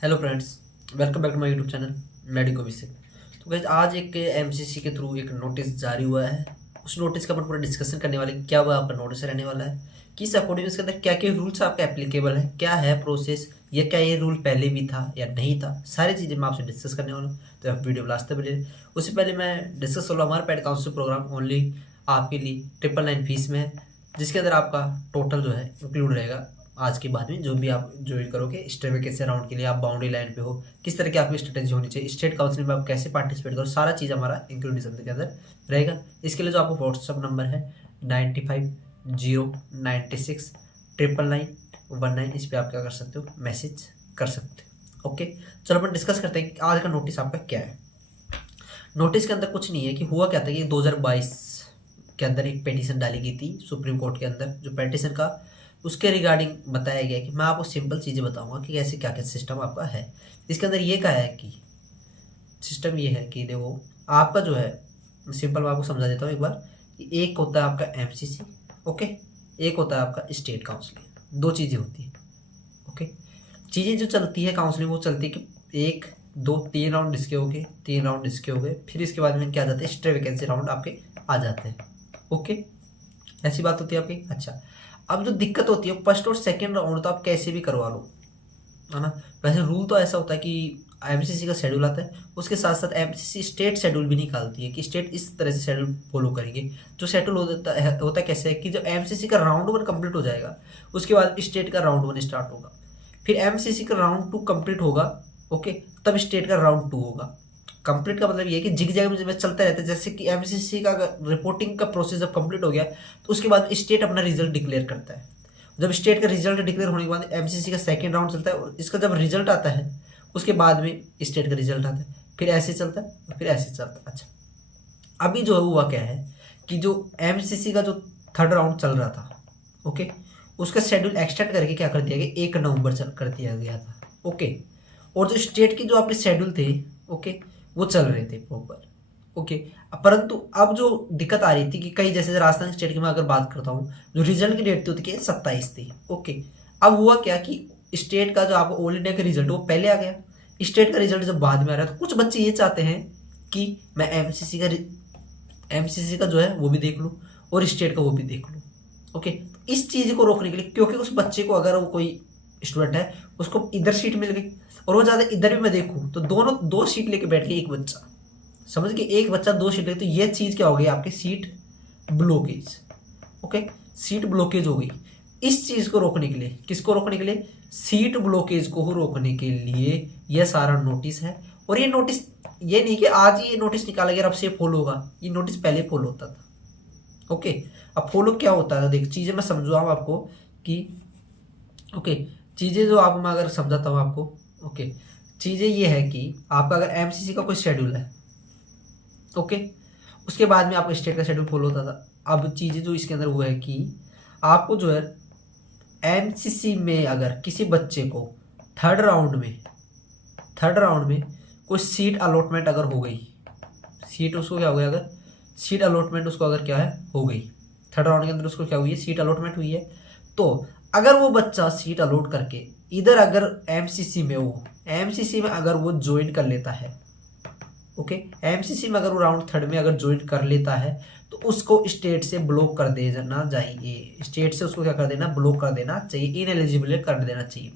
Hello friends, welcome back to my YouTube channel medico Vishay. तो guys आज एक MCC के थ्रू एक नोटिस जारी हुआ है। उस नोटिस का अपन पूरा डिस्कशन करने वाले क्या हुआ आपका नोटिस रहने वाला है, किस अकॉर्डिंग इसके अंदर क्या क्या रूल्स आपका एप्लीकेबल है, क्या है प्रोसेस, या क्या ये रूल पहले भी था या नहीं था, सारी चीज़ें मैं आपसे डिस्कस करने वाला हूँ। तो आप वीडियो लास्ट तक बने। उससे पहले मैं डिस्कस कर रहा हूँ हमारा पेड काउंसिल प्रोग्राम ओनली आपके लिए 999 फीस में है, जिसके अंदर आपका टोटल जो है इंक्लूड रहेगा। आज के बाद में जो भी आप ज्वाइन करोगे स्टेट वैकेंसी राउंड के लिए, आप बाउंड्री लाइन पे हो, किस तरह की आपकी स्ट्रेटेजी होनी चाहिए, स्टेट काउंसिल में आप कैसे पार्टिसिपेट करो, सारा चीज़ हमारा इंक्लूडिज्म के अंदर रहेगा। इसके लिए जो आपको व्हाट्सअप नंबर है 9509969919, इस पर आप क्या कर सकते हो, मैसेज कर सकते हो। ओके, चलो अपन डिस्कस करते हैं कि आज का नोटिस आपका क्या है। नोटिस के अंदर कुछ नहीं है कि हुआ क्या था कि 2022 के अंदर एक पिटीशन डाली गई थी सुप्रीम कोर्ट के अंदर। जो पिटीशन का उसके रिगार्डिंग बताया गया कि मैं आपको सिंपल चीज़ें बताऊंगा कि कैसे क्या क्या सिस्टम आपका है। इसके अंदर ये कहा है कि सिस्टम ये है कि देखो आपका जो है, सिंपल मैं आपको समझा देता हूँ एक बार। एक होता है आपका एमसीसी, ओके, एक होता है आपका स्टेट काउंसलिंग। दो चीज़ें होती है, ओके। चीज़ें जो चलती है काउंसलिंग वो चलती है कि 1 2 3 राउंड इसके हो गए, 3 राउंड इसके हो गए, फिर इसके बाद में क्या जाते हैं, स्टेट वैकेंसी राउंड आपके आ जाते हैं। ओके, ऐसी बात होती है आपकी। अच्छा, अब जो दिक्कत होती है फर्स्ट और सेकंड राउंड तो आप कैसे भी करवा लो, है ना। वैसे रूल तो ऐसा होता है कि एमसीसी का शेड्यूल आता है, उसके साथ साथ एमसीसी स्टेट शेड्यूल भी निकालती है कि स्टेट इस तरह से शेड्यूल फॉलो करेंगे। जो शेड्यूल होता है कैसे है कि जब एमसीसी का राउंड 1 कंप्लीट हो जाएगा उसके बाद स्टेट का राउंड 1 स्टार्ट होगा, फिर एमसीसी का राउंड 2 कंप्लीट होगा, ओके, तब स्टेट का राउंड 2 होगा। कंप्लीट का मतलब ये है कि जिग-जैग में चलता रहता है। जैसे कि एमसीसी का रिपोर्टिंग का प्रोसेस जब कंप्लीट हो गया तो उसके बाद स्टेट अपना रिजल्ट डिक्लेयर करता है। जब स्टेट का रिजल्ट डिक्लेयर होने के बाद एमसीसी का सेकंड राउंड चलता है, और इसका जब रिजल्ट आता है उसके बाद में स्टेट का रिजल्ट आता है, फिर ऐसे चलता है, फिर ऐसे चलता है। अच्छा, अभी जो हुआ क्या है कि जो एमसीसी का जो थर्ड राउंड चल रहा था, ओके, उसका शेड्यूल एक्सटेंड करके क्या कर दिया गया, 1 नवंबर कर दिया गया था, ओके। और जो स्टेट की जो अपने शेड्यूल थे, ओके, वो चल रहे थे प्रॉपर, ओके। परंतु अब जो दिक्कत आ रही थी कि कई, जैसे राजस्थान स्टेट की मैं अगर बात करता हूँ, जो रिजल्ट की डेट थी उसकी 27 थी, ओके। अब हुआ क्या कि स्टेट का जो आपको ऑल इंडिया का रिजल्ट वो पहले आ गया, स्टेट का रिजल्ट जब बाद में आ रहा है तो कुछ बच्चे ये चाहते हैं कि मैं एमसीसी का जो है वो भी देख लूँ और स्टेट का वो भी देख लूँ, ओके। इस चीज़ को रोकने के लिए, क्योंकि उस बच्चे को अगर वो कोई स्टूडेंट है उसको इधर सीट मिल गई और वो ज़्यादा इधर भी मैं देखूँ तो दोनों 2 सीट लेके बैठ गए, एक बच्चा, समझ के, एक बच्चा 2 सीट लेके, तो ये चीज़ क्या हो गई आपकी, seat blockage, okay, seat blockage हो गई। इस चीज़ को रोकने के लिए, किसको रोकने के लिए, सीट ब्लॉकेज को रोकने के लिए यह सारा नोटिस है। और ये नोटिस ये नहीं कि आज ही ये नोटिस निकाला गया अब से फॉलो होगा, ये नोटिस पहले फॉलो होता था, ओके। अब फॉलो क्या होता है, देख चीज़ें मैं समझाऊँ आपको कि, ओके, चीज़ें जो आपको मैं अगर समझाता हूँ आपको, ओके, चीज़ें ये है कि आपका अगर एमसीसी का कोई शेड्यूल है, ओके, उसके बाद में आपको स्टेट का शेड्यूल फॉलो होता था। अब चीज़ें जो इसके अंदर वो है कि आपको जो है एमसीसी में अगर किसी बच्चे को थर्ड राउंड में कोई सीट अलॉटमेंट अगर हो गई, सीट उसको क्या हो गया, अगर सीट अलॉटमेंट उसको अगर क्या है हो गई, थर्ड राउंड के अंदर उसको क्या हुई है, सीट अलॉटमेंट हुई है, तो अगर वो बच्चा सीट अलॉट करके इधर अगर एमसीसी में अगर वो ज्वाइन कर लेता है, ओके, एमसीसी में अगर वो राउंड 3 में अगर ज्वाइन कर लेता है तो उसको स्टेट से ब्लॉक कर देना चाहिए, स्टेट से उसको क्या कर देना, ब्लॉक कर देना चाहिए, इनएलिजिबल कर देना चाहिए।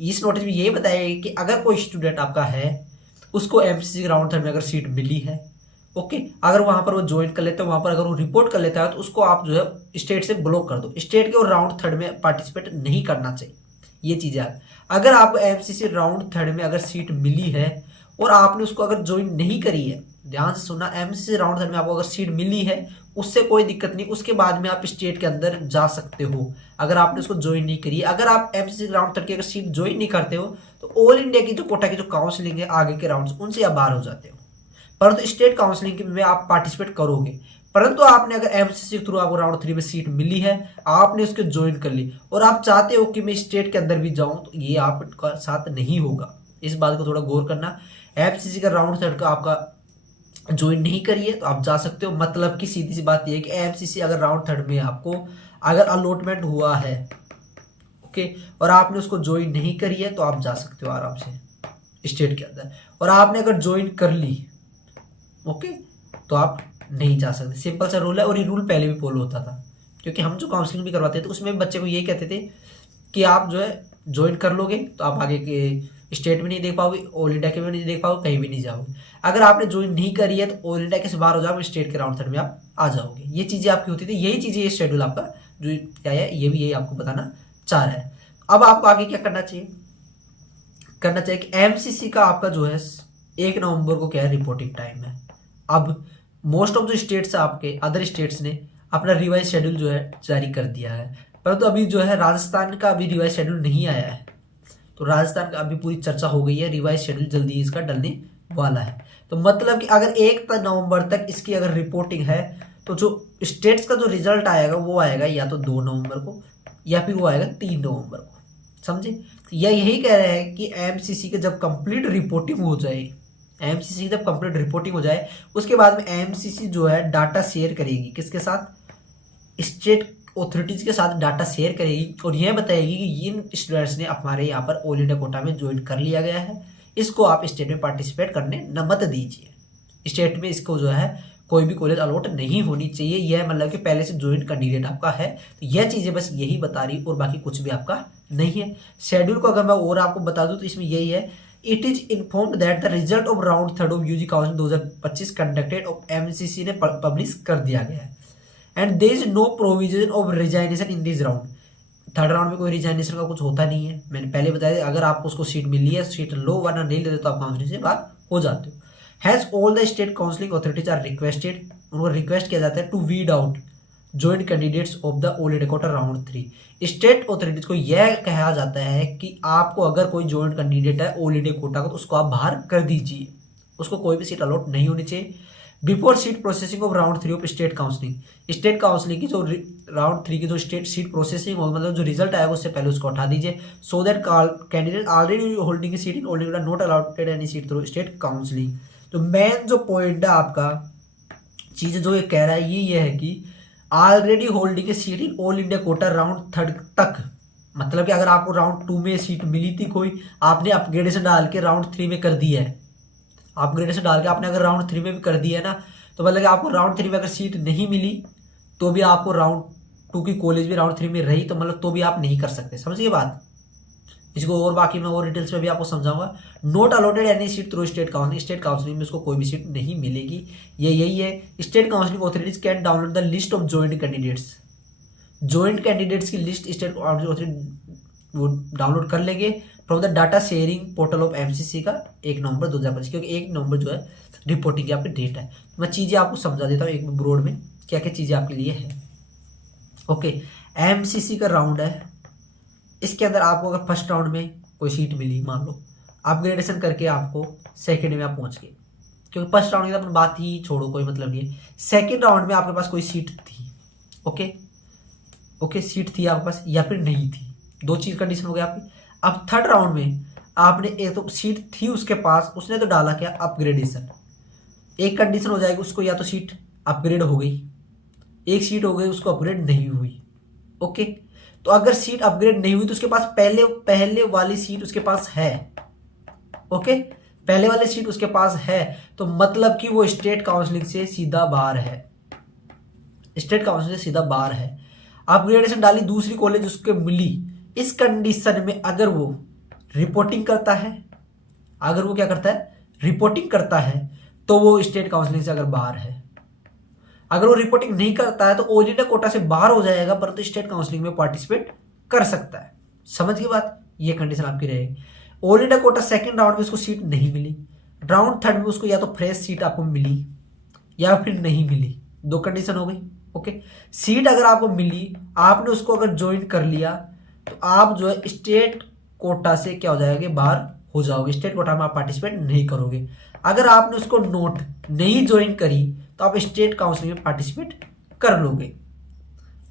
इस नोटिस में ये बताया गया कि अगर कोई स्टूडेंट आपका है उसको एमसीसी राउंड 3 में अगर सीट मिली है, ओके, अगर वहां पर वो ज्वाइन कर लेता है, वहां पर अगर वो रिपोर्ट कर लेता है तो उसको आप जो है स्टेट से ब्लॉक कर दो, स्टेट के और राउंड 3 में पार्टिसिपेट नहीं करना चाहिए। ये चीज़ें अगर आपको एमसीसी राउंड 3 में अगर सीट मिली है और आपने उसको अगर ज्वाइन नहीं करी है, ध्यान से सुनना, एमसीसी राउंड 3 में आपको अगर सीट मिली है उससे कोई दिक्कत नहीं, उसके बाद में आप स्टेट के अंदर जा सकते हो अगर आपने उसको ज्वाइन नहीं करी है। अगर आप एमसीसी राउंड 3 की अगर सीट ज्वाइन नहीं करते हो तो ऑल इंडिया की जो कोटा की जो काउंसलिंग है आगे के राउंड उनसे आप बाहर हो जाते हो, परंतु स्टेट काउंसलिंग में आप पार्टिसिपेट करोगे। परंतु आपने अगर एमसीसी के थ्रू आपको राउंड 3 में सीट मिली है, आपने उसको ज्वाइन कर ली और आप चाहते हो कि मैं स्टेट के अंदर भी जाऊं, तो ये आपका साथ नहीं होगा। इस बात को थोड़ा गौर करना। एमसीसी का राउंड 3 का आपका ज्वाइन नहीं करिए तो आप जा सकते हो, मतलब कि सीधी सी बात यह है कि एमसीसी अगर राउंड 3 में आपको अगर अलॉटमेंट हुआ है, ओके, और आपने उसको ज्वाइन नहीं करी है तो आप जा सकते हो आराम से। स्टेट के अंदर, और आपने अगर ज्वाइन कर ली ओके तो आप नहीं जा सकते। सिंपल सा रूल है, और ये रूल पहले भी फॉलो होता था, क्योंकि हम जो काउंसलिंग भी करवाते थे उसमें बच्चे को यही कहते थे कि आप जो है ज्वाइन कर लोगे तो आप आगे के स्टेट में नहीं देख पाओगे, ऑल इंडिया के में नहीं देख पाओगे, कहीं भी नहीं जाओगे। अगर आपने ज्वाइन नहीं करी है तो ऑल इंडिया के से बाहर हो जाओगे, स्टेट के राउंड 3 में आप आ जाओगे। ये चीज़ें आपकी होती थी, यही चीज़ें ये शेड्यूल आपका जो क्या है ये भी यही आपको बताना चाह रहा है। अब आपको आगे क्या करना चाहिए कि एमसीसी का आपका जो है 1 नवंबर को क्या है रिपोर्टिंग टाइम है। अब मोस्ट ऑफ जो स्टेट्स आपके अदर स्टेट्स ने अपना रिवाइज शेड्यूल जो है जारी कर दिया है, परंतु अभी जो है राजस्थान का अभी रिवाइज शेड्यूल नहीं आया है। तो राजस्थान का अभी पूरी चर्चा हो गई है, रिवाइज शेड्यूल जल्दी इसका डलने वाला है। तो मतलब कि अगर 1 नवंबर तक इसकी अगर रिपोर्टिंग है तो जो स्टेट्स का जो रिजल्ट आएगा वो आएगा या तो 2 नवंबर को या फिर वो आएगा 3 नवंबर को, समझे। या यही कह रहे हैं कि एमसीसी के जब कंप्लीट रिपोर्टिंग हो जाए, एमसीसी की जब कंप्लीट रिपोर्टिंग हो जाए उसके बाद में एमसीसी जो है डाटा शेयर करेगी किसके साथ, स्टेट ऑथोरिटीज के साथ डाटा शेयर करेगी और यह बताएगी कि इन स्टूडेंट्स ने हमारे यहाँ पर ऑल इंडिया कोटा में ज्वाइन कर लिया गया है, इसको आप स्टेट में पार्टिसिपेट करने न मत दीजिए। स्टेट में इसको जो है कोई भी कॉलेज अलॉट नहीं होनी चाहिए। यह मतलब कि पहले से ज्वाइन कैंडिडेट आपका है, तो यह चीज़ें बस यही बता रही और बाकी कुछ भी आपका नहीं है। शेड्यूल को अगर मैं और आपको बता दूं तो इसमें यही है, it is informed that the result of round 3 of UG council 2025 conducted of MCC ने पब्लिश कर दिया गया है and there is no provision of resignation in this round. 3rd round में कोई रिजाइनेशन का कुछ होता नहीं है। मैंने पहले बताया अगर आपको उसको सीट मिली है सीट लो, वरना नहीं लेते तो आप काउंसिलिंग से बाहर हो जाते हो। Has all the state counselling authorities are requested, उनको रिक्वेस्ट किया जाता है to weed out joint candidates of the all India quota round 3। State authorities को यह कहा जाता है कि आपको अगर कोई ज्वाइंट कैंडिडेट है ऑल इंडिया कोटा का तो उसको आप बाहर कर दीजिए, उसको कोई भी सीट अलॉट नहीं होनी चाहिए। Before seat processing of round 3 of state counselling की जो राउंड 3 की जो स्टेट सीट प्रोसेसिंग हो, मतलब जो रिजल्ट आएगा उससे पहले उसको उठा दीजिए, so that candidate already holding seat in all India not allotted any seat through state counselling. तो मेन जो पॉइंट है आपका चीज़ जो ये कह रहा है ये है कि already holding A seat in all India quota round 3 तक, मतलब कि अगर आपको राउंड 2 में सीट मिली थी कोई, आपने अपग्रेडेशन डाल के राउंड 3 में कर दिया है, अपग्रेडेशन डाल के आपने अगर राउंड 3 में भी कर दिया है ना, तो मतलब कि आपको राउंड 3 में अगर सीट नहीं मिली तो भी आपको राउंड 2 की कॉलेज भी राउंड 3 में रही तो मतलब तो भी आप नहीं कर सकते, समझिए बात। इसको और बाकी मैं और डिटेल्स में भी आपको समझाऊंगा। Note allotted any seat through state counselling में उसको कोई भी सीट नहीं मिलेगी। ये यही है, state counselling authorities can download the list of joint candidates की लिस्ट स्टेट अथॉरिटी वो डाउनलोड कर लेंगे from the data sharing portal of MCC का 1 नवंबर 2025, क्योंकि 1 नवंबर जो है रिपोर्टिंग की आपकी डेट है। मैं चीज़ें आपको समझा देता हूँ एक ब्रॉड में क्या क्या चीज़ें आपके लिए है। ओके, एमसीसी का राउंड है, इसके अंदर आपको अगर फर्स्ट राउंड में कोई सीट मिली, मान लो अपग्रेडेशन करके आपको सेकंड में आप पहुंच गए, क्योंकि फर्स्ट राउंड की अपन बात ही छोड़ो, कोई मतलब नहीं है। सेकंड राउंड में आपके पास कोई सीट थी, ओके सीट थी आपके पास या फिर नहीं थी, 2 चीज कंडीशन हो गई आपकी। अब 3rd राउंड में आपने एक तो सीट थी उसके पास, उसने तो डाला क्या अपग्रेडेशन, एक कंडीशन हो जाएगी उसको, या तो सीट अपग्रेड हो गई, एक सीट हो गई उसको अपग्रेड नहीं हुई। ओके, तो अगर सीट अपग्रेड नहीं हुई तो उसके पास पहले वाली सीट उसके पास है। ओके, पहले वाली सीट उसके पास है तो मतलब कि वो स्टेट काउंसलिंग से सीधा बाहर है, स्टेट काउंसलिंग से सीधा बाहर है। अपग्रेडेशन डाली, दूसरी कॉलेज उसको मिली, इस कंडीशन में अगर वो रिपोर्टिंग करता है, अगर वो क्या करता है रिपोर्टिंग करता है तो वो स्टेट काउंसलिंग से अगर बाहर है। अगर वो रिपोर्टिंग नहीं करता है तो ऑल इंडिया कोटा से बाहर हो जाएगा, परंतु स्टेट काउंसलिंग में पार्टिसिपेट कर सकता है। समझ गई बात, ये कंडीशन आपकी रहेगी। All India Kota 2nd round में उसको सीट नहीं मिली, राउंड 3rd में उसको या तो फ्रेश सीट आपको मिली या फिर नहीं मिली, 2 कंडीशन हो गई। ओके, सीट अगर आपको मिली, आपने उसको अगर ज्वाइन कर लिया तो आप जो है स्टेट कोटा से क्या हो जाएगा, बाहर हो जाओगे, स्टेट कोटा में आप पार्टिसिपेट नहीं करोगे। अगर आपने उसको नोट नहीं ज्वाइन करी तो आप स्टेट काउंसलिंग में पार्टिसिपेट कर लोगे,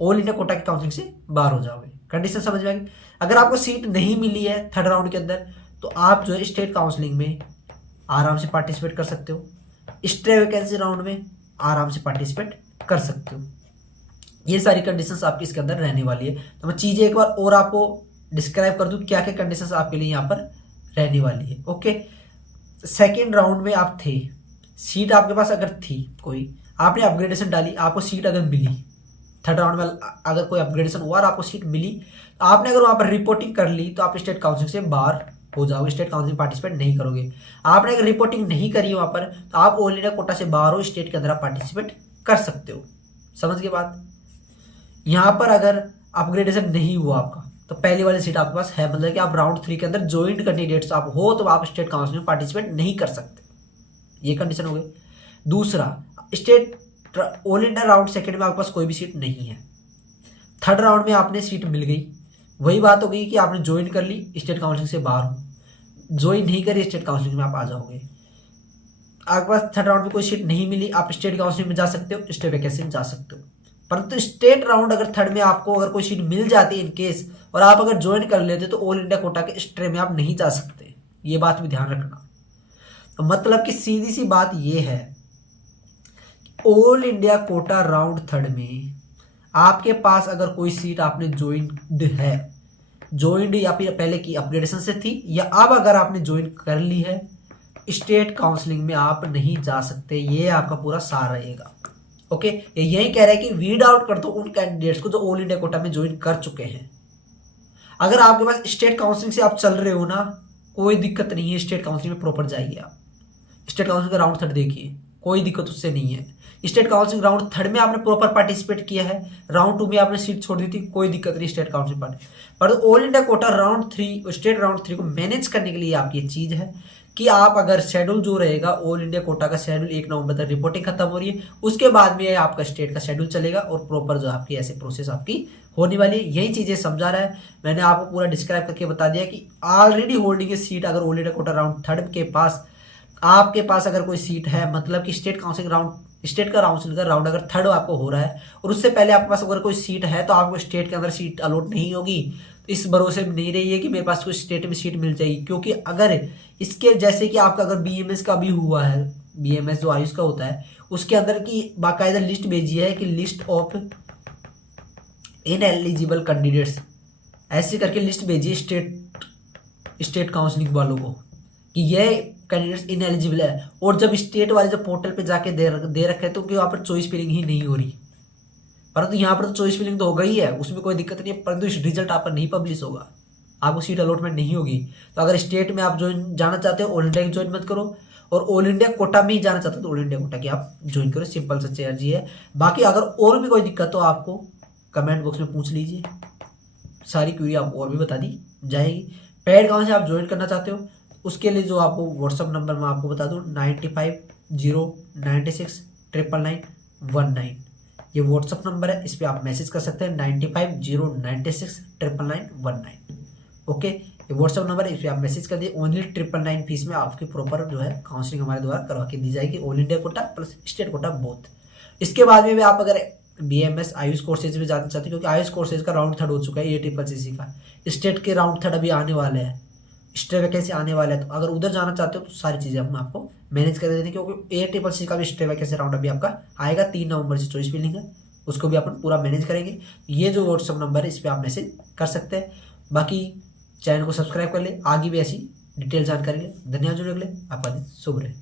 ऑल इंडिया कोटा की काउंसलिंग से बाहर हो जाओगे। कंडीशन समझ में आएगी। अगर आपको सीट नहीं मिली है 3rd राउंड के अंदर तो आप जो है स्टेट काउंसलिंग में आराम से पार्टिसिपेट कर सकते हो, स्टे वैकेंसी राउंड में आराम से पार्टिसिपेट कर सकते हो। ये सारी कंडीशंस आपकी इसके अंदर रहने वाली है। तो मैं चीज़ें एक बार और आपको डिस्क्राइब कर दूं क्या क्या कंडीशंस आपके लिए यहाँ पर रहने वाली है। ओके, सेकेंड राउंड में आप थे, सीट आपके पास अगर थी कोई, आपने अपग्रेडेशन डाली, आपको सीट अगर मिली, थर्ड राउंड में अगर कोई अपग्रेडेशन हुआ और आपको सीट मिली, तो आपने अगर वहाँ पर रिपोर्टिंग कर ली तो आप स्टेट काउंसिल से बाहर हो जाओगे, स्टेट काउंसिल में पार्टिसिपेट नहीं करोगे। आपने अगर रिपोर्टिंग नहीं करी वहाँ पर तो आप ऑल इंडिया कोटा से बाहर हो, स्टेट के अंदर आप पार्टिसिपेट कर सकते हो। समझ के बात। यहाँ पर अगर अपग्रेडेशन नहीं हुआ आपका तो पहली वाली सीट आपके पास है, मतलब कि आप राउंड 3 के अंदर ज्वाइंट कैंडिडेट्स आप हो तो आप स्टेट काउंसिल में पार्टिसिपेट नहीं कर सकते, ये कंडीशन हो गई। दूसरा, state all India round second में आपके पास कोई भी सीट नहीं है, थर्ड राउंड में आपने सीट मिल गई, वही बात हो गई कि आपने ज्वाइन कर ली, स्टेट काउंसिलिंग से बाहर हो, ज्वाइन नहीं करी स्टेट काउंसिलिंग में आप आ जाओगे। आपके पास थर्ड राउंड में कोई सीट नहीं मिली, आप स्टेट काउंसिलिंग में जा सकते हो, स्टेट वैकेंसी में जा सकते हो। परंतु स्टेट राउंड अगर थर्ड में आपको अगर कोई सीट मिल जाती है इन केस और आप अगर ज्वाइन कर लेते तो ऑल इंडिया कोटा के स्ट्रे में आप नहीं जा सकते, ये बात भी ध्यान रखना। तो मतलब कि सीधी सी बात ये है, all India quota round third में आपके पास अगर कोई सीट आपने ज्वाइंड है, ज्वाइंड या फिर पहले की अपग्रेडेशन से थी, या अब अगर आपने ज्वाइन कर ली है, स्टेट काउंसलिंग में आप नहीं जा सकते, ये आपका पूरा सार रहेगा। ओके, ये यही कह रहा है कि वीड आउट कर दो उन कैंडिडेट्स को जो ऑल इंडिया कोटा में ज्वाइन कर चुके हैं। अगर आपके पास स्टेट काउंसलिंग से आप चल रहे हो ना, कोई दिक्कत नहीं है, स्टेट काउंसलिंग में प्रॉपर जाइए आप, स्टेट काउंसलिंग का राउंड थर्ड देखिए, कोई दिक्कत उससे नहीं है। स्टेट काउंसलिंग राउंड थर्ड में आपने प्रॉपर पार्टिसिपेट किया है, राउंड 2 में आपने सीट छोड़ दी थी, कोई दिक्कत नहीं स्टेट काउंसलिंग पार्टी। पर all India quota round 3, state round 3 को मैनेज करने के लिए आपकी ये चीज है कि आप अगर शेड्यूल जो रहेगा ऑल इंडिया कोटा का शेड्यूल 1 नवंबर तक रिपोर्टिंग खत्म हो रही है, उसके बाद में आपका स्टेट का शेड्यूल चलेगा और प्रॉपर जो आपकी ऐसे प्रोसेस आपकी होने वाली है। यही चीजें समझा रहा है, मैंने आपको पूरा डिस्क्राइब करके बता दिया कि ऑलरेडी होल्डिंग ए सीट अगर all India quota round third के पास आपके पास अगर कोई सीट है, मतलब कि स्टेट काउंसिलिंग राउंड, स्टेट का राउंड अगर थर्ड आपको हो रहा है और उससे पहले आपके पास अगर कोई सीट है तो आपको स्टेट के अंदर सीट अलॉट नहीं होगी, तो इस भरोसे में नहीं रही है कि मेरे पास कोई स्टेट में सीट मिल जाएगी। क्योंकि अगर इसके जैसे कि आपका अगर बीएमएस का भी हुआ है, बीएमएस जो आयुष का होता है, उसके अंदर की बाकायदा लिस्ट भेजी है कि लिस्ट ऑफ इनएलिजिबल कैंडिडेट्स, ऐसे करके लिस्ट भेजी स्टेट काउंसलिंग वालों को कि ये कैंडिडेट्स इनएलिजिबल है। और जब स्टेट वाले जब पोर्टल पे जाके दे रखे हैं तो उनके वहाँ पर चॉइस फिलिंग ही नहीं हो रही, परंतु यहाँ पर तो चॉइस फिलिंग तो हो गई है, उसमें कोई दिक्कत नहीं है, परंतु रिजल्ट आप पर नहीं पब्लिश होगा, आपको सीट अलॉटमेंट नहीं होगी। तो अगर स्टेट में आप ज्वाइन जाना चाहते हो, ऑल इंडिया की ज्वाइन मत करो, और ऑल इंडिया कोटा में ही जाना चाहते हो तो ऑल इंडिया कोटा की आप ज्वाइन करो, सिंपल सा चीज है। बाकी अगर और भी कोई दिक्कत हो आपको कमेंट बॉक्स में पूछ लीजिए, सारी क्वेरी आपको और भी बता दी जाएगी। पेड कहाँ से आप ज्वाइन करना चाहते हो उसके लिए जो आपको व्हाट्सअप नंबर मैं आपको बता दूँ 9509699919, ये व्हाट्सअप नंबर है, इस पर आप मैसेज कर सकते हैं 9509699919। ओके, ये व्हाट्सअप नंबर है, इस पर आप मैसेज कर दिए। ओनली 999 फीस में आपकी प्रॉपर जो है काउंसलिंग हमारे द्वारा करवा के दी जाएगी, all India Kota plus state quota both. इसके बाद में भी आप अगर बीएमएस आयुष कोर्सेज में जाना चाहते हैं, क्योंकि आयुष कोर्सेज का राउंड थर्ड हो चुका है ACCC का, स्टेट के राउंड थर्ड अभी आने वाले हैं, स्टेट वैकेंसी आने वाला है, तो अगर उधर जाना चाहते हो तो सारी चीज़ें हम आपको मैनेज कर देते हैं। क्योंकि ACCC का भी स्टेट वैकेंसी राउंड अभी आपका आएगा 3 नवंबर से चॉइस फिलिंग है, उसको भी अपन पूरा मैनेज करेंगे। ये जो व्हाट्सअप नंबर है इस पर आप मैसेज कर सकते हैं। बाकी चैनल को सब्सक्राइब कर ले, आगे भी ऐसी डिटेल जानकारी ले। धन्यवाद जुड़ने के लिए, आपका दिन शुभ रहे।